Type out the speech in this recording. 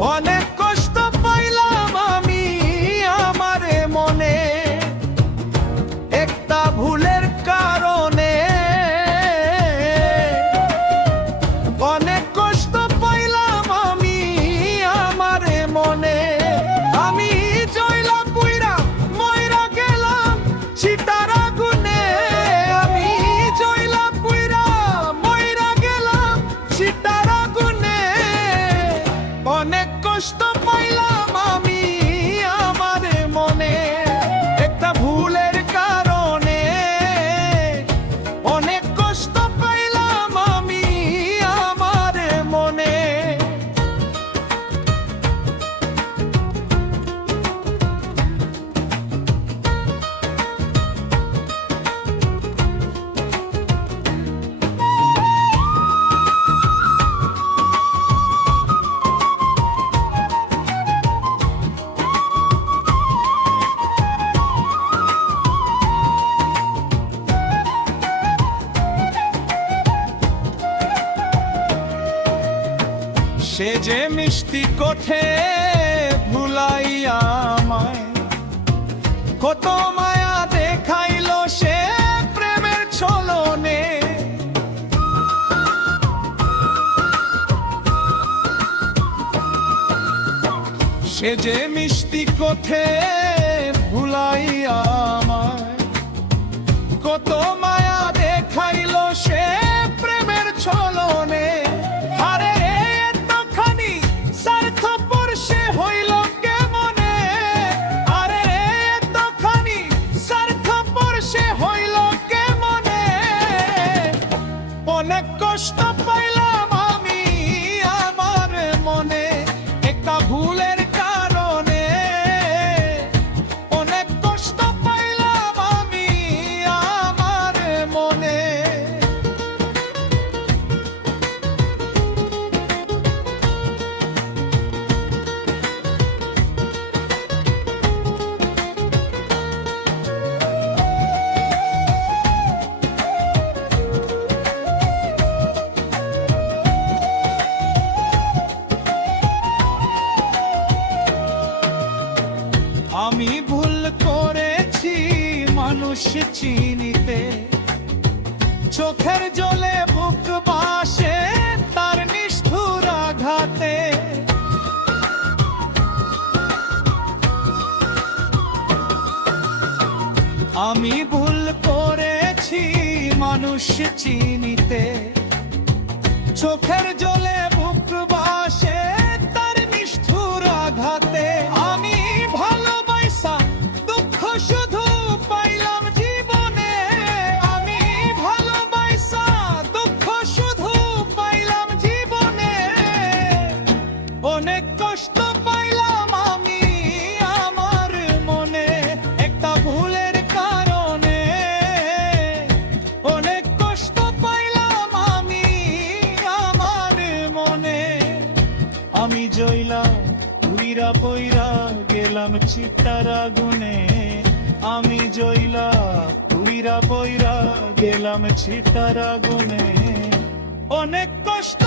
অনেক কষ্ট পাইলাম আমি আমারে মনে, একটা ভুলের কারণে। অনেক কষ্ট পাইলাম আমি আমারে মনে, আমি জয়লা পুইরা মইরা গেলাম চিতার আগুনে। আমি জয়লা পুইরা মইরা গেলাম চিতার আগুনে। অনেক কষ্ট পাইলাম আমি আমারে মনে, একটা ভুলের কারণে। অনেক কষ্ট পাইলাম আমি আমারে মনে। সে যে মিষ্টি কোঠে ভুলাইয়া আমায়, কত মায়া দেখাইলো সে প্রেমের ছলনে। সে যে মিষ্টি কোঠে ভুলাইয়া আমায়, কত মায়া দেখাইলো সে প্রেমের ছলনে। আরে এতখানি স্বার্থপর সে হইল কেমনে? আরে এতখানি স্বার্থপর সে হইল কেমনে? অনেক কষ্ট পাইলাম আমি আমার মনে, একটা ভুলের কারণে। অনেক কষ্ট পাইলাম আমি আমার মনে। আমি ভুল করেছি মানুষ চিনিতে, চোখের জলে বুক বাসে তার নিষ্ঠুর আঘাতে। আমি ভুল করেছি মানুষ চিনিতে, চোখের জলে বুক বাসে তার নিষ্ঠুর আঘাতে। আমি ভালোবাসা দুঃখ শুধু পাইলাম জীবনে, আমি ভালোবাসা দুঃখ শুধু পাইলাম জীবনে। অনেক কষ্ট পাইলাম আমি আমার মনে, একটা ভুলের কারণে। অনেক কষ্ট পাইলাম আমি আমার মনে। আমি জয়লা পুইরা পইরা গেলাম চিতার আগুনে। আমি জয়লা পুইরা পইরা গেলাম চিতার আগুনে। অনেক কষ্ট